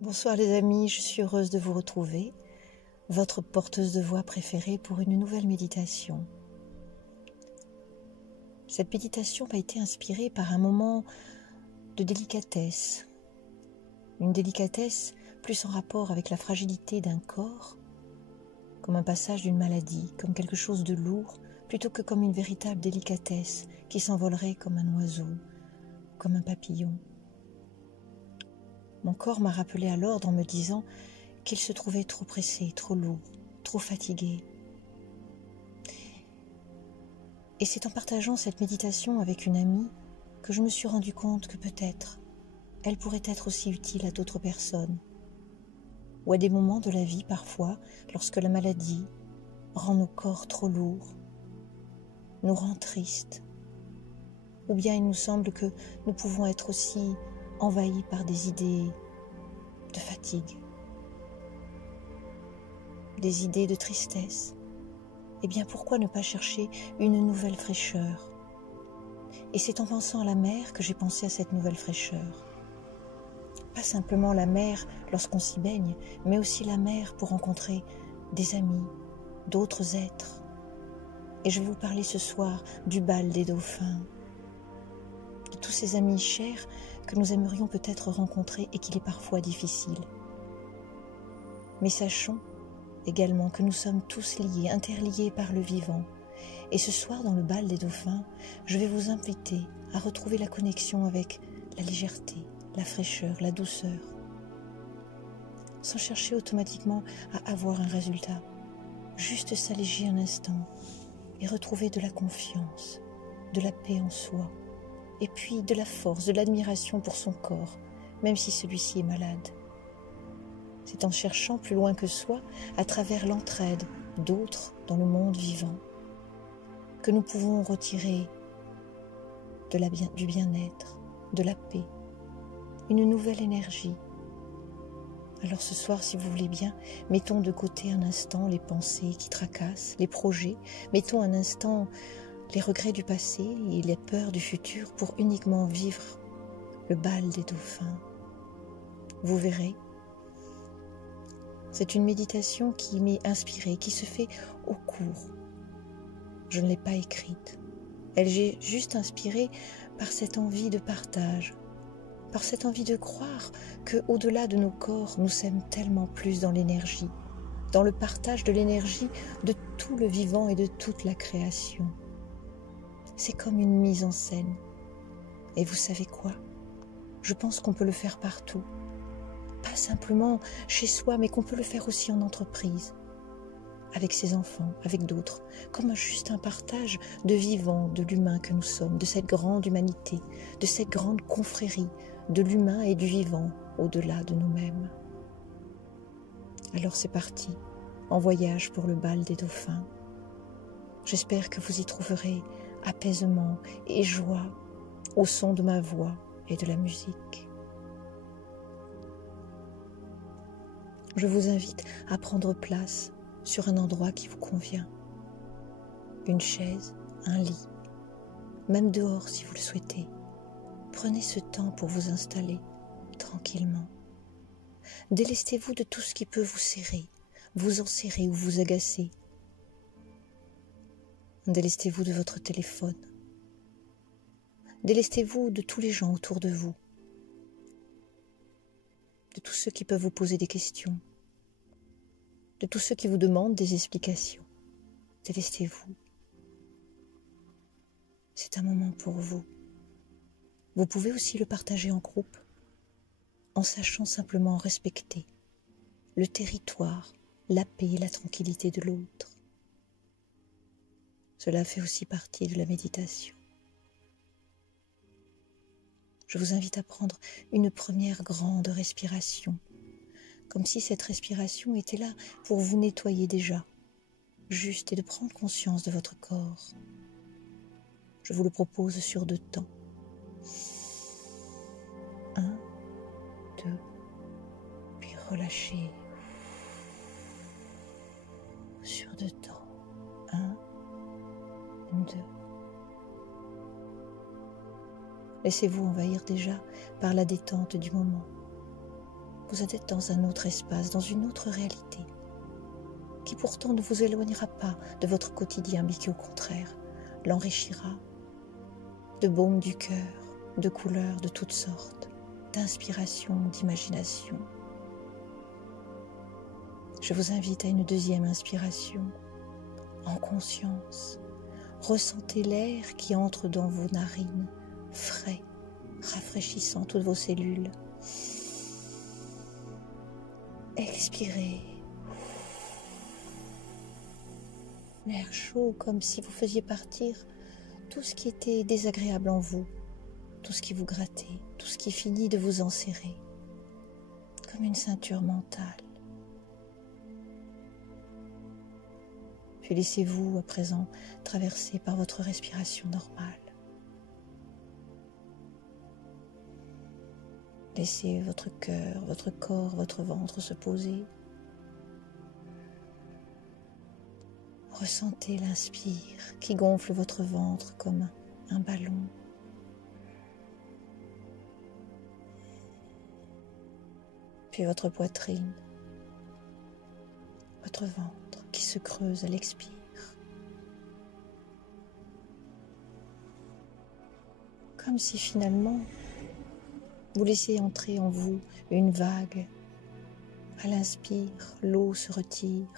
Bonsoir les amis, je suis heureuse de vous retrouver, votre porteuse de voix préférée pour une nouvelle méditation. Cette méditation m'a été inspirée par un moment de délicatesse, une délicatesse plus en rapport avec la fragilité d'un corps, comme un passage d'une maladie, comme quelque chose de lourd, plutôt que comme une véritable délicatesse qui s'envolerait comme un oiseau, comme un papillon. Mon corps m'a rappelé à l'ordre en me disant qu'il se trouvait trop pressé, trop lourd, trop fatigué. Et c'est en partageant cette méditation avec une amie que je me suis rendu compte que peut-être elle pourrait être aussi utile à d'autres personnes, ou à des moments de la vie parfois, lorsque la maladie rend nos corps trop lourds, nous rend tristes, ou bien il nous semble que nous pouvons être aussi envahis par des idées de fatigue, des idées de tristesse. Eh bien, pourquoi ne pas chercher une nouvelle fraîcheur? Et c'est en pensant à la mer que j'ai pensé à cette nouvelle fraîcheur. Pas simplement la mer lorsqu'on s'y baigne, mais aussi la mer pour rencontrer des amis, d'autres êtres. Et je vais vous parler ce soir du bal des dauphins, de tous ces amis chers que nous aimerions peut-être rencontrer et qu'il est parfois difficile. Mais sachons également que nous sommes tous liés, interliés par le vivant. Et ce soir, dans le bal des dauphins, je vais vous inviter à retrouver la connexion avec la légèreté, la fraîcheur, la douceur, sans chercher automatiquement à avoir un résultat. Juste s'alléger un instant et retrouver de la confiance, de la paix en soi, et puis de la force, de l'admiration pour son corps, même si celui-ci est malade. C'est en cherchant plus loin que soi, à travers l'entraide d'autres dans le monde vivant, que nous pouvons retirer du bien-être, de la paix, une nouvelle énergie. Alors ce soir, si vous voulez bien, mettons de côté un instant les pensées qui tracassent, les projets, mettons un instant les regrets du passé et les peurs du futur pour uniquement vivre le bal des dauphins. Vous verrez, c'est une méditation qui m'est inspirée, qui se fait au cours. Je ne l'ai pas écrite. Elle est juste inspirée par cette envie de partage, par cette envie de croire qu'au-delà de nos corps, nous sommes tellement plus dans l'énergie, dans le partage de l'énergie de tout le vivant et de toute la création. C'est comme une mise en scène. Et vous savez quoi? Je pense qu'on peut le faire partout. Pas simplement chez soi, mais qu'on peut le faire aussi en entreprise, avec ses enfants, avec d'autres, comme juste un partage de vivant, de l'humain que nous sommes, de cette grande humanité, de cette grande confrérie, de l'humain et du vivant au-delà de nous-mêmes. Alors c'est parti, en voyage pour le bal des dauphins. J'espère que vous y trouverez apaisement et joie au son de ma voix et de la musique. Je vous invite à prendre place sur un endroit qui vous convient. Une chaise, un lit, même dehors si vous le souhaitez. Prenez ce temps pour vous installer tranquillement. Délestez-vous de tout ce qui peut vous serrer, vous enserrer ou vous agacer. Délestez-vous de votre téléphone. Délestez-vous de tous les gens autour de vous, de tous ceux qui peuvent vous poser des questions, de tous ceux qui vous demandent des explications. Délestez-vous. C'est un moment pour vous. Vous pouvez aussi le partager en groupe, en sachant simplement respecter le territoire, la paix et la tranquillité de l'autre. Cela fait aussi partie de la méditation. Je vous invite à prendre une première grande respiration, comme si cette respiration était là pour vous nettoyer déjà, juste, et de prendre conscience de votre corps. Je vous le propose sur 2 temps. 1, 2, puis relâchez. Sur 2 temps. 1, 2. Laissez-vous envahir déjà par la détente du moment. Vous êtes dans un autre espace, dans une autre réalité, qui pourtant ne vous éloignera pas de votre quotidien, mais qui au contraire l'enrichira de baume du cœur, de couleurs de toutes sortes, d'inspiration, d'imagination. Je vous invite à une deuxième inspiration, en conscience. Ressentez l'air qui entre dans vos narines, frais, rafraîchissant toutes vos cellules. Expirez. L'air chaud comme si vous faisiez partir tout ce qui était désagréable en vous, tout ce qui vous grattait, tout ce qui finit de vous enserrer, comme une ceinture mentale. Puis laissez-vous à présent traverser par votre respiration normale. Laissez votre cœur, votre corps, votre ventre se poser. Ressentez l'inspire qui gonfle votre ventre comme un ballon. Puis votre poitrine, votre ventre qui se creuse à l'expire. Comme si finalement vous laissiez entrer en vous une vague. À l'inspire, l'eau se retire.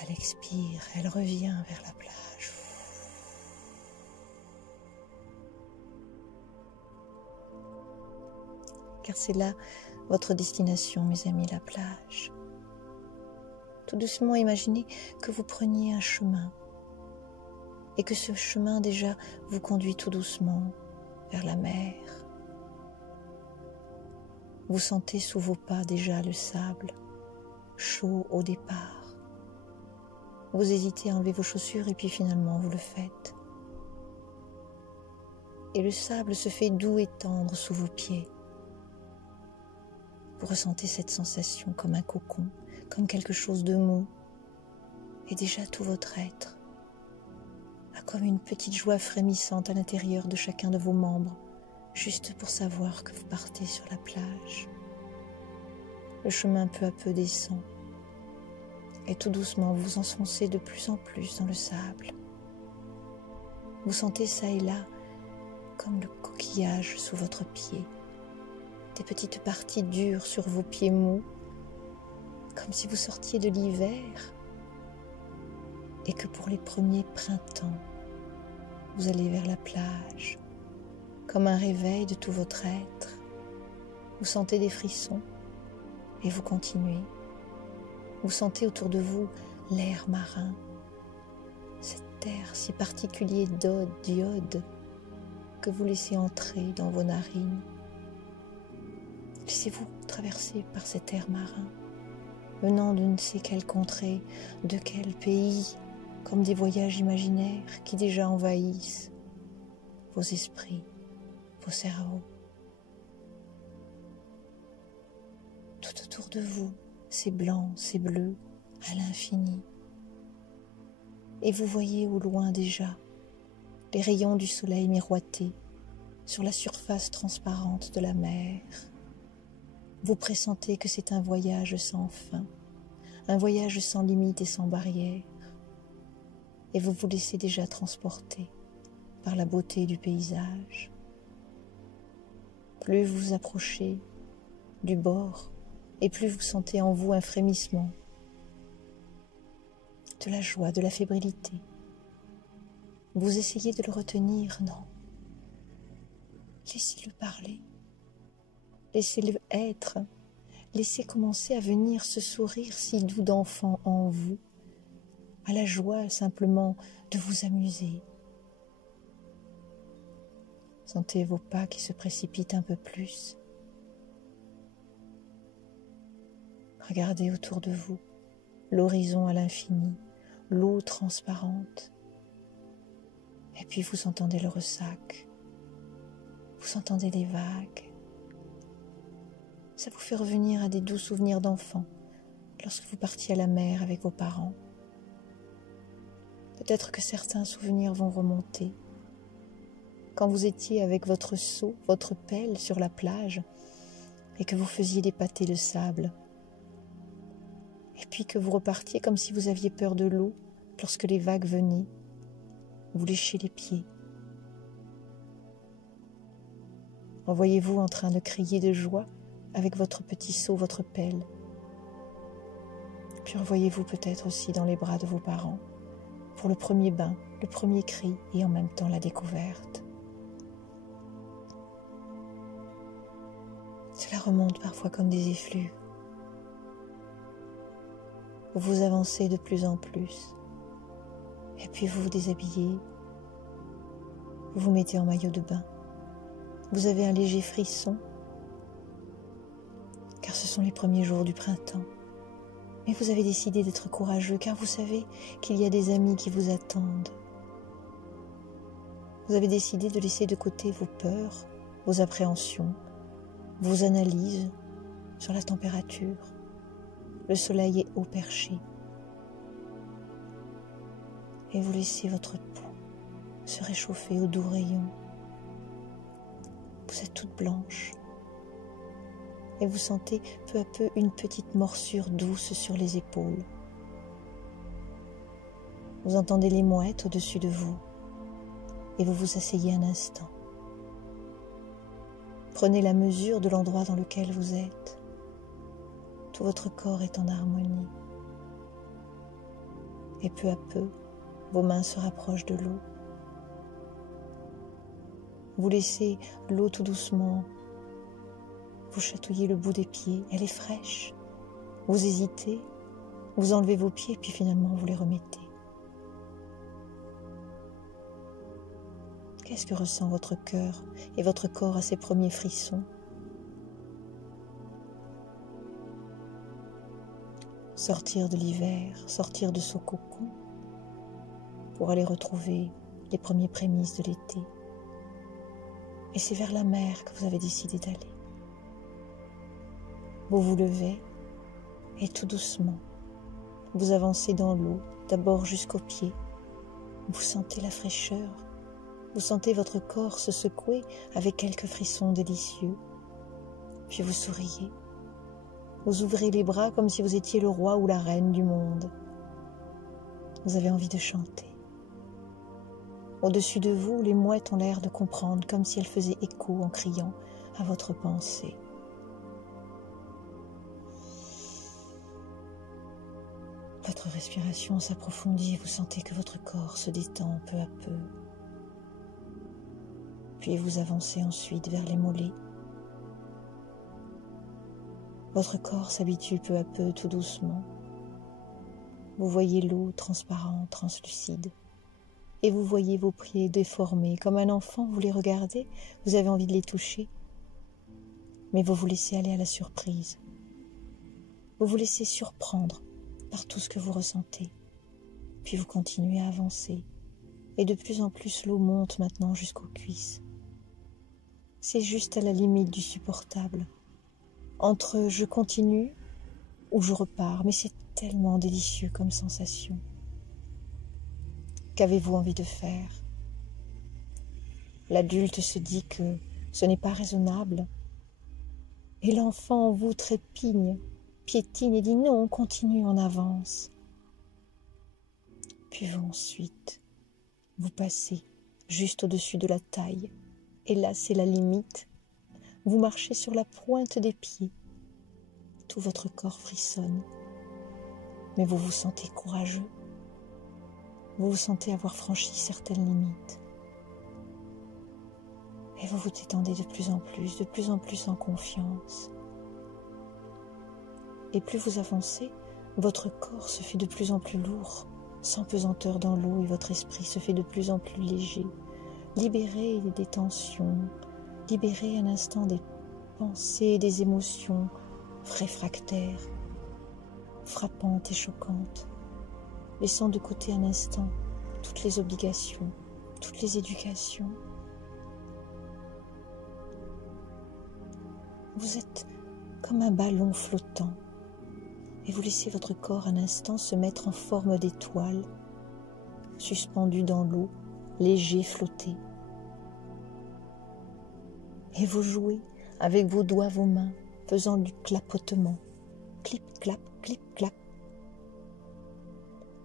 À l'expire, elle revient vers la plage. Car c'est là votre destination, mes amis, la plage. Tout doucement, imaginez que vous preniez un chemin et que ce chemin déjà vous conduit tout doucement vers la mer. Vous sentez sous vos pas déjà le sable, chaud au départ. Vous hésitez à enlever vos chaussures et puis finalement vous le faites. Et le sable se fait doux et tendre sous vos pieds. Vous ressentez cette sensation comme un cocon, comme quelque chose de mou. Et déjà tout votre être a comme une petite joie frémissante à l'intérieur de chacun de vos membres, juste pour savoir que vous partez sur la plage. Le chemin peu à peu descend. Et tout doucement, vous vous enfoncez de plus en plus dans le sable. Vous sentez ça et là, comme le coquillage sous votre pied, des petites parties dures sur vos pieds mous, comme si vous sortiez de l'hiver et que pour les premiers printemps, vous allez vers la plage, comme un réveil de tout votre être. Vous sentez des frissons et vous continuez. Vous sentez autour de vous l'air marin, cet air si particulier d'iode que vous laissez entrer dans vos narines. Laissez-vous traverser par cet air marin, venant de ne sais quelle contrée, de quel pays, comme des voyages imaginaires qui déjà envahissent vos esprits, vos cerveaux. Tout autour de vous, c'est blanc, c'est bleu, à l'infini. Et vous voyez au loin déjà les rayons du soleil miroiter sur la surface transparente de la mer. Vous pressentez que c'est un voyage sans fin, un voyage sans limite et sans barrière. Et vous vous laissez déjà transporter par la beauté du paysage. Plus vous vous approchez du bord, et plus vous sentez en vous un frémissement, de la joie, de la fébrilité. Vous essayez de le retenir, non. Laissez-le parler, laissez-le être, laissez commencer à venir ce sourire si doux d'enfant en vous, à la joie simplement de vous amuser. Sentez vos pas qui se précipitent un peu plus. Regardez autour de vous, l'horizon à l'infini, l'eau transparente. Et puis vous entendez le ressac, vous entendez les vagues. Ça vous fait revenir à des doux souvenirs d'enfant, lorsque vous partiez à la mer avec vos parents. Peut-être que certains souvenirs vont remonter. Quand vous étiez avec votre seau, votre pelle sur la plage, et que vous faisiez dépater le sable, et puis que vous repartiez comme si vous aviez peur de l'eau lorsque les vagues venaient, vous léchiez les pieds. Revoyez-vous en train de crier de joie avec votre petit seau, votre pelle. Puis revoyez-vous peut-être aussi dans les bras de vos parents pour le premier bain, le premier cri et en même temps la découverte. Cela remonte parfois comme des effluves. Vous vous avancez de plus en plus et puis vous vous déshabillez, vous vous mettez en maillot de bain. Vous avez un léger frisson car ce sont les premiers jours du printemps. Mais vous avez décidé d'être courageux car vous savez qu'il y a des amis qui vous attendent. Vous avez décidé de laisser de côté vos peurs, vos appréhensions, vos analyses sur la température. Le soleil est haut perché. Et vous laissez votre peau se réchauffer aux doux rayons. Vous êtes toute blanche. Et vous sentez peu à peu une petite morsure douce sur les épaules. Vous entendez les mouettes au-dessus de vous et vous vous asseyez un instant. Prenez la mesure de l'endroit dans lequel vous êtes. Tout votre corps est en harmonie. Et peu à peu, vos mains se rapprochent de l'eau. Vous laissez l'eau tout doucement vous chatouiller le bout des pieds, elle est fraîche. Vous hésitez, vous enlevez vos pieds, puis finalement vous les remettez. Qu'est-ce que ressent votre cœur et votre corps à ces premiers frissons? Sortir de l'hiver, sortir de ce cocon, pour aller retrouver les premières prémices de l'été. Et c'est vers la mer que vous avez décidé d'aller. Vous vous levez et tout doucement, vous avancez dans l'eau, d'abord jusqu'aux pieds. Vous sentez la fraîcheur, vous sentez votre corps se secouer avec quelques frissons délicieux. Puis vous souriez, vous ouvrez les bras comme si vous étiez le roi ou la reine du monde. Vous avez envie de chanter. Au-dessus de vous, les mouettes ont l'air de comprendre comme si elles faisaient écho en criant à votre pensée. Votre respiration s'approfondit et vous sentez que votre corps se détend peu à peu. Puis vous avancez ensuite vers les mollets. Votre corps s'habitue peu à peu, tout doucement. Vous voyez l'eau transparente, translucide. Et vous voyez vos pieds déformés. Comme un enfant, vous les regardez, vous avez envie de les toucher. Mais vous vous laissez aller à la surprise. Vous vous laissez surprendre par tout ce que vous ressentez. Puis vous continuez à avancer. Et de plus en plus, l'eau monte maintenant jusqu'aux cuisses. C'est juste à la limite du supportable. Entre je continue ou je repars. Mais c'est tellement délicieux comme sensation. Qu'avez-vous envie de faire? L'adulte se dit que ce n'est pas raisonnable. Et l'enfant en vous trépigne, piétine et dit non, on continue, on avance. Puis vous ensuite, vous passez juste au-dessus de la taille. Et là, c'est la limite. Vous marchez sur la pointe des pieds. Tout votre corps frissonne. Mais vous vous sentez courageux. Vous vous sentez avoir franchi certaines limites. Et vous vous détendez de plus en plus en confiance. Et plus vous avancez, votre corps se fait de plus en plus lourd, sans pesanteur dans l'eau, et votre esprit se fait de plus en plus léger. Libérez des tensions, libérez un instant des pensées, des émotions réfractaires, frappantes et choquantes, laissant de côté un instant toutes les obligations, toutes les éducations. Vous êtes comme un ballon flottant et vous laissez votre corps un instant se mettre en forme d'étoile, suspendu dans l'eau, léger, flotté. Et vous jouez avec vos doigts, vos mains, faisant du clapotement. Clip, clap, clip, clap.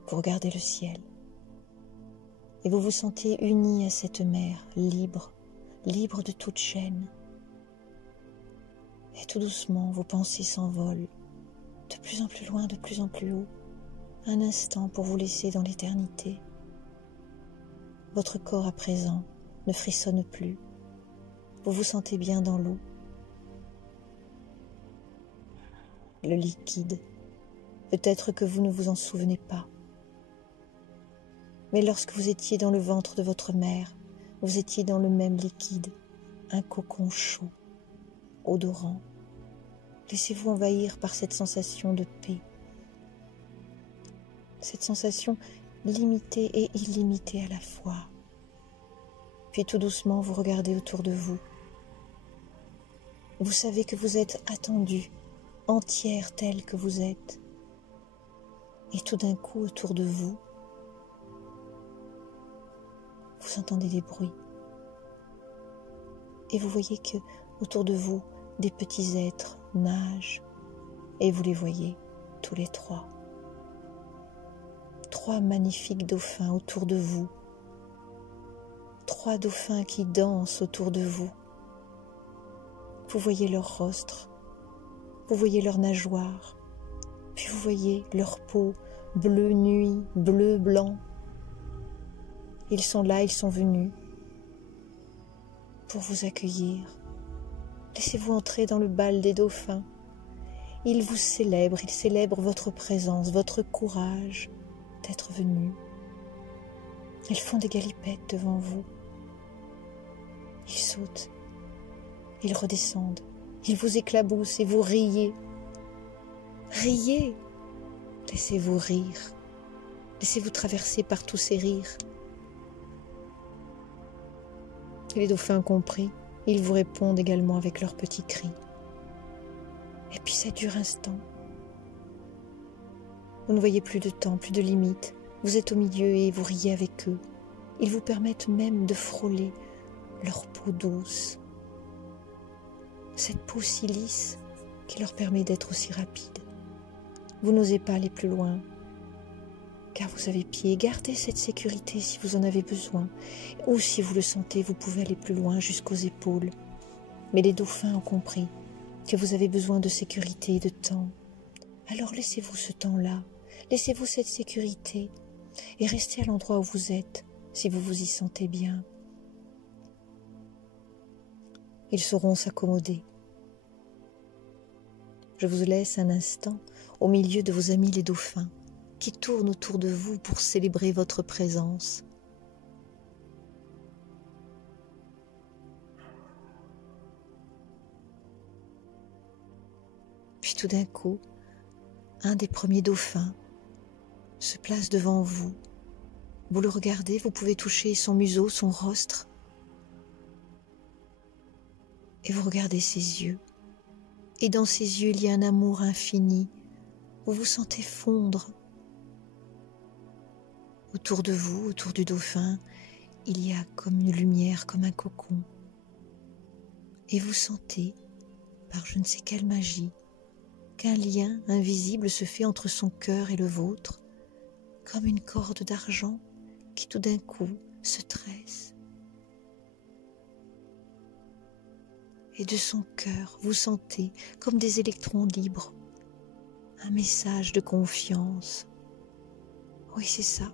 Vous regardez le ciel et vous vous sentez uni à cette mer, libre, libre de toute chaîne. Et tout doucement, vos pensées s'envolent, de plus en plus loin, de plus en plus haut, un instant pour vous laisser dans l'éternité. Votre corps à présent ne frissonne plus, vous vous sentez bien dans l'eau. Le liquide, peut-être que vous ne vous en souvenez pas, mais lorsque vous étiez dans le ventre de votre mère, vous étiez dans le même liquide, un cocon chaud, odorant. Laissez-vous envahir par cette sensation de paix, cette sensation limitée et illimitée à la fois. Puis tout doucement, vous regardez autour de vous. Vous savez que vous êtes attendue, entière telle que vous êtes. Et tout d'un coup, autour de vous, vous entendez des bruits. Et vous voyez que autour de vous, des petits êtres nagent. Et vous les voyez tous les trois. 3 magnifiques dauphins autour de vous. 3 dauphins qui dansent autour de vous. Vous voyez leur rostre, vous voyez leurs nageoires, puis vous voyez leur peau bleu nuit, bleu blanc. Ils sont là, ils sont venus pour vous accueillir. Laissez-vous entrer dans le bal des dauphins. Ils vous célèbrent, ils célèbrent votre présence, votre courage d'être venu. Ils font des galipettes devant vous. Ils sautent, ils redescendent, ils vous éclaboussent et vous riez. Riez, laissez-vous rire, laissez-vous traverser par tous ces rires. Et les dauphins compris, ils vous répondent également avec leurs petits cris. Et puis ça dure un instant. Vous ne voyez plus de temps, plus de limites. Vous êtes au milieu et vous riez avec eux. Ils vous permettent même de frôler leur peau douce. Cette peau si lisse qui leur permet d'être aussi rapide. Vous n'osez pas aller plus loin, car vous avez pied. Gardez cette sécurité si vous en avez besoin, ou si vous le sentez, vous pouvez aller plus loin jusqu'aux épaules. Mais les dauphins ont compris que vous avez besoin de sécurité et de temps. Alors laissez-vous ce temps-là, laissez-vous cette sécurité et restez à l'endroit où vous êtes si vous vous y sentez bien. Ils sauront s'accommoder. Je vous laisse un instant au milieu de vos amis les dauphins qui tournent autour de vous pour célébrer votre présence. Puis tout d'un coup, un des premiers dauphins se place devant vous. Vous le regardez, vous pouvez toucher son museau, son rostre. Et vous regardez ses yeux. Et dans ses yeux, il y a un amour infini. Vous vous sentez fondre. Autour de vous, autour du dauphin, il y a comme une lumière, comme un cocon. Et vous sentez, par je ne sais quelle magie, qu'un lien invisible se fait entre son cœur et le vôtre, comme une corde d'argent qui tout d'un coup se tresse. Et de son cœur, vous sentez, comme des électrons libres, un message de confiance. Oui, c'est ça.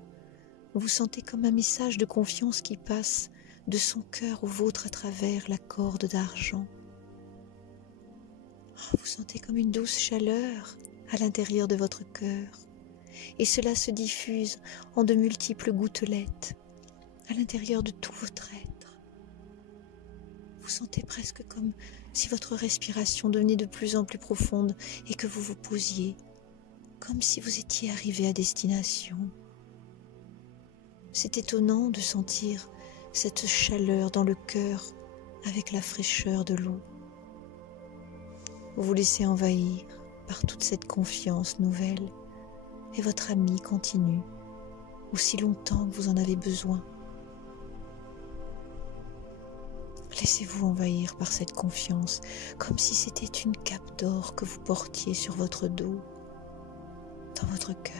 Vous sentez comme un message de confiance qui passe de son cœur au vôtre à travers la corde d'argent. Vous sentez comme une douce chaleur à l'intérieur de votre cœur. Et cela se diffuse en de multiples gouttelettes à l'intérieur de tout votre être. Vous sentez presque comme si votre respiration devenait de plus en plus profonde et que vous vous posiez, comme si vous étiez arrivé à destination. C'est étonnant de sentir cette chaleur dans le cœur avec la fraîcheur de l'eau. Vous vous laissez envahir par toute cette confiance nouvelle et votre ami continue aussi longtemps que vous en avez besoin. Laissez-vous envahir par cette confiance, comme si c'était une cape d'or que vous portiez sur votre dos, dans votre cœur.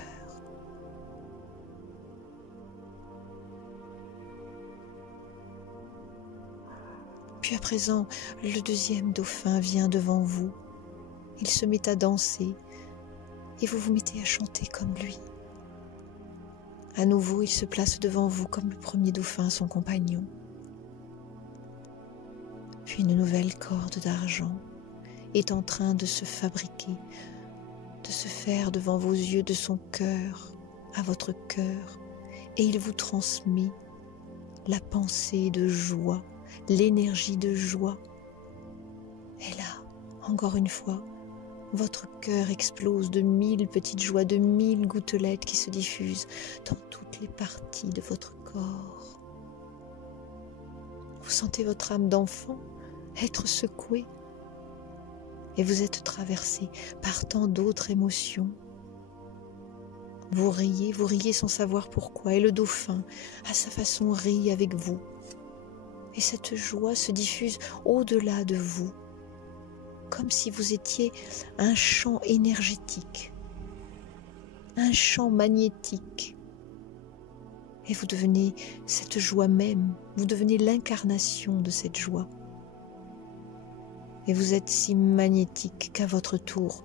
Puis à présent, le deuxième dauphin vient devant vous. Il se met à danser et vous vous mettez à chanter comme lui. À nouveau, il se place devant vous comme le premier dauphin, son compagnon. Puis une nouvelle corde d'argent est en train de se fabriquer, de se faire devant vos yeux, de son cœur à votre cœur, et il vous transmet la pensée de joie, l'énergie de joie. Et là, encore une fois, votre cœur explose de 1000 petites joies, de 1000 gouttelettes qui se diffusent dans toutes les parties de votre corps. Vous sentez votre âme d'enfant être secouée et vous êtes traversé par tant d'autres émotions. Vous riez sans savoir pourquoi, et le dauphin, à sa façon, rit avec vous. Et cette joie se diffuse au-delà de vous, comme si vous étiez un champ énergétique, un champ magnétique. Et vous devenez cette joie même, vous devenez l'incarnation de cette joie. Et vous êtes si magnétique qu'à votre tour,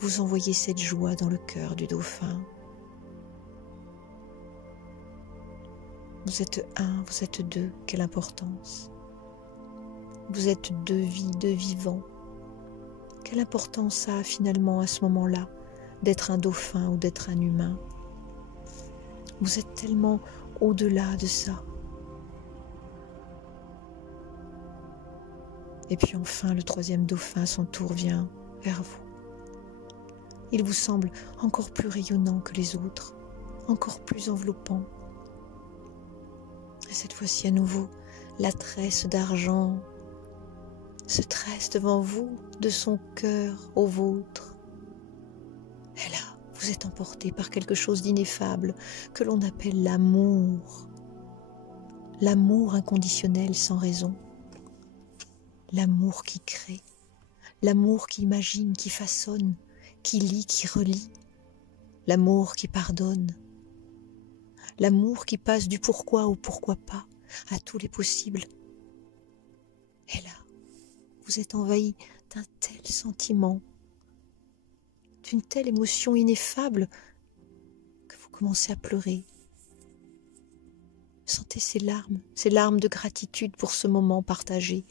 vous envoyez cette joie dans le cœur du dauphin. Vous êtes un, vous êtes deux, quelle importance. Vous êtes deux vies, deux vivants. Quelle importance ça a finalement à ce moment-là d'être un dauphin ou d'être un humain. Vous êtes tellement au-delà de ça. Et puis enfin, le troisième dauphin, à son tour, vient vers vous. Il vous semble encore plus rayonnant que les autres, encore plus enveloppant. Et cette fois-ci, à nouveau, la tresse d'argent se tresse devant vous, de son cœur au vôtre. Et là, vous êtes emporté par quelque chose d'ineffable que l'on appelle l'amour. L'amour inconditionnel sans raison. L'amour qui crée, l'amour qui imagine, qui façonne, qui lie, qui relie. L'amour qui pardonne. L'amour qui passe du pourquoi au pourquoi pas, à tous les possibles. Et là, vous êtes envahi d'un tel sentiment, d'une telle émotion ineffable que vous commencez à pleurer. Sentez ces larmes de gratitude pour ce moment partagé.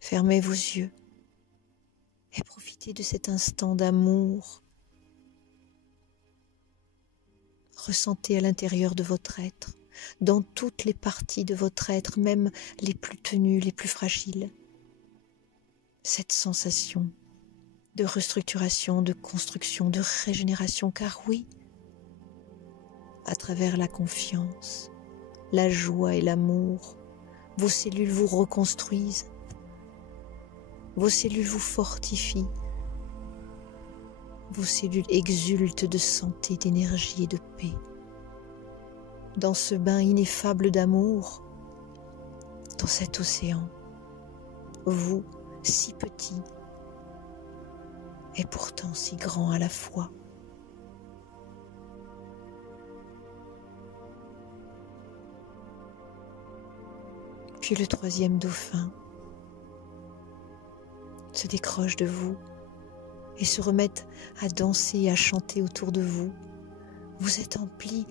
Fermez vos yeux et profitez de cet instant d'amour. Ressentez à l'intérieur de votre être, dans toutes les parties de votre être, même les plus tenues, les plus fragiles, cette sensation de restructuration, de construction, de régénération, car oui, à travers la confiance, la joie et l'amour, vos cellules vous reconstruisent, vos cellules vous fortifient, vos cellules exultent de santé, d'énergie et de paix. Dans ce bain ineffable d'amour, dans cet océan, vous, si petit, et pourtant si grand à la fois. Puis le troisième dauphin se décroche de vous et se remettent à danser et à chanter autour de vous. Vous êtes empli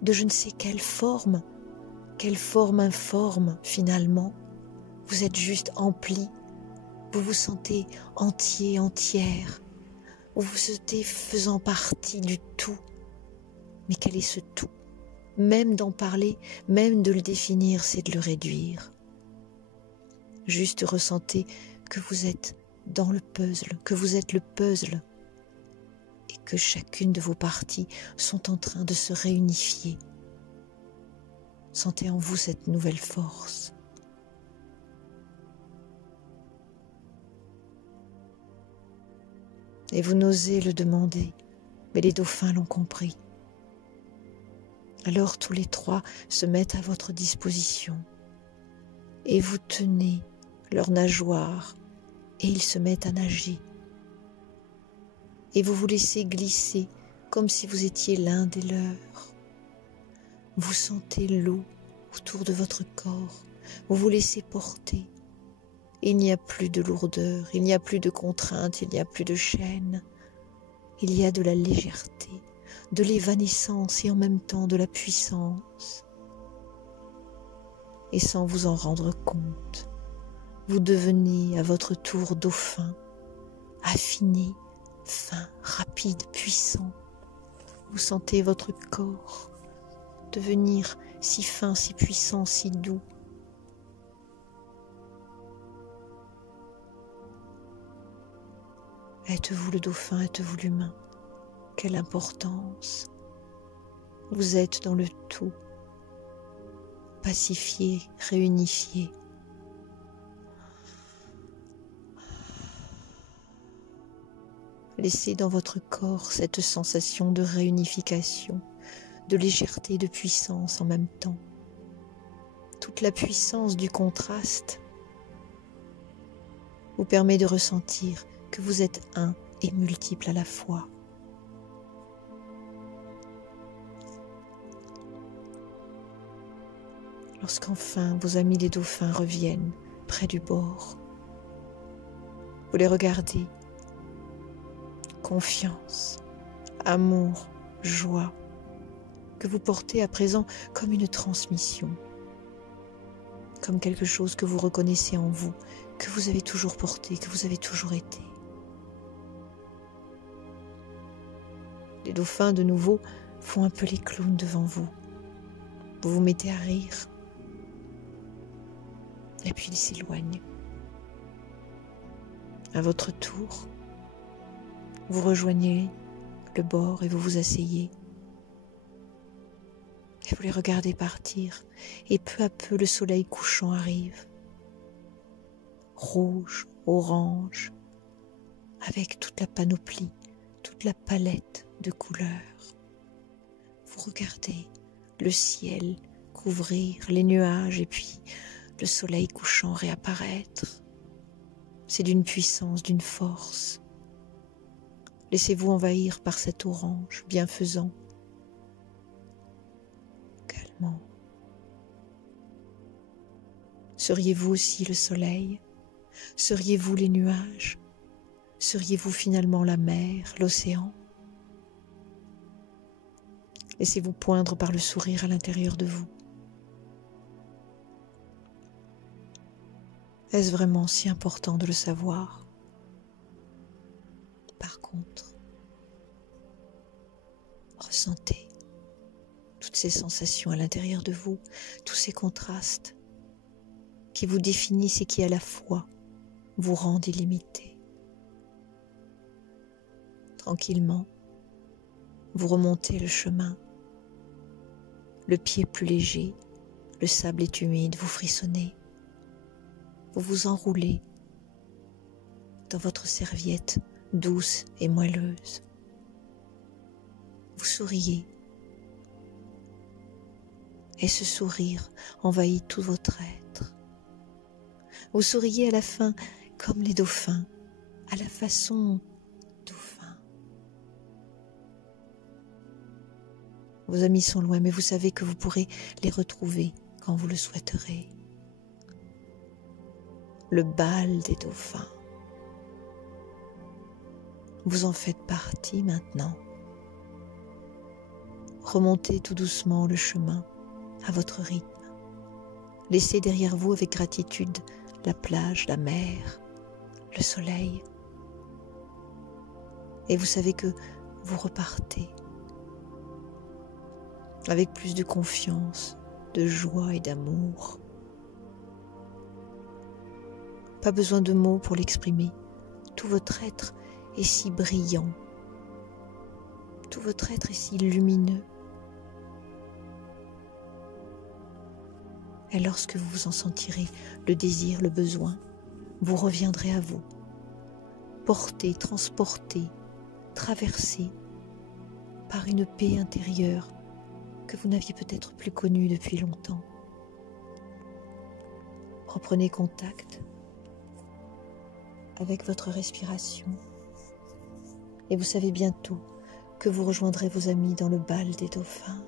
de je ne sais quelle forme informe finalement. Vous êtes juste empli, vous vous sentez entier, entière, vous vous sentez faisant partie du tout. Mais quel est ce tout? Même d'en parler, même de le définir, c'est de le réduire. Juste ressentez que vous êtes dans le puzzle, que vous êtes le puzzle et que chacune de vos parties sont en train de se réunifier. Sentez en vous cette nouvelle force. Et vous n'osez le demander, mais les dauphins l'ont compris. Alors tous les trois se mettent à votre disposition et vous tenez leurs nageoires et ils se mettent à nager. Et vous vous laissez glisser comme si vous étiez l'un des leurs. Vous sentez l'eau autour de votre corps, vous vous laissez porter. Il n'y a plus de lourdeur, il n'y a plus de contrainte, il n'y a plus de chaîne. Il y a de la légèreté, de l'évanescence et en même temps de la puissance. Et sans vous en rendre compte, vous devenez à votre tour dauphin, affiné, fin, rapide, puissant. Vous sentez votre corps devenir si fin, si puissant, si doux. Êtes-vous le dauphin, êtes-vous l'humain? Quelle importance! Vous êtes dans le tout, pacifié, réunifié. Laissez dans votre corps cette sensation de réunification, de légèreté, de puissance en même temps. Toute la puissance du contraste vous permet de ressentir que vous êtes un et multiple à la fois. Lorsqu'enfin vos amis les dauphins reviennent près du bord, vous les regardez. Confiance, amour, joie, que vous portez à présent comme une transmission, comme quelque chose que vous reconnaissez en vous, que vous avez toujours porté, que vous avez toujours été. Les dauphins, de nouveau, font un peu les clowns devant vous. Vous vous mettez à rire. Et puis ils s'éloignent. À votre tour, vous rejoignez le bord et vous vous asseyez. Et vous les regardez partir. Et peu à peu, le soleil couchant arrive. Rouge, orange, avec toute la panoplie, toute la palette de couleurs. Vous regardez le ciel couvrir les nuages et puis le soleil couchant réapparaître. C'est d'une puissance, d'une force. Laissez-vous envahir par cet orange bienfaisant. Calmement. Seriez-vous aussi le soleil? Seriez-vous les nuages? Seriez-vous finalement la mer, l'océan? Laissez-vous poindre par le sourire à l'intérieur de vous. Est-ce vraiment si important de le savoir? Par contre, ressentez toutes ces sensations à l'intérieur de vous, tous ces contrastes qui vous définissent et qui à la fois vous rendent illimité. Tranquillement, vous remontez le chemin, le pied plus léger, le sable est humide, vous frissonnez, vous vous enroulez dans votre serviette douce et moelleuse. Vous souriez et ce sourire envahit tout votre être. Vous souriez à la fin comme les dauphins, à la façon dauphin. Vos amis sont loin, mais vous savez que vous pourrez les retrouver quand vous le souhaiterez. Le bal des dauphins. Vous en faites partie maintenant. Remontez tout doucement le chemin à votre rythme. Laissez derrière vous avec gratitude la plage, la mer, le soleil. Et vous savez que vous repartez avec plus de confiance, de joie et d'amour. Pas besoin de mots pour l'exprimer. Tout votre être est si brillant. Tout votre être est si lumineux. Et lorsque vous vous en sentirez le désir, le besoin, vous reviendrez à vous, porté, transporté, traversé par une paix intérieure que vous n'aviez peut-être plus connu depuis longtemps. Reprenez contact avec votre respiration et vous savez bientôt que vous rejoindrez vos amis dans le bal des dauphins.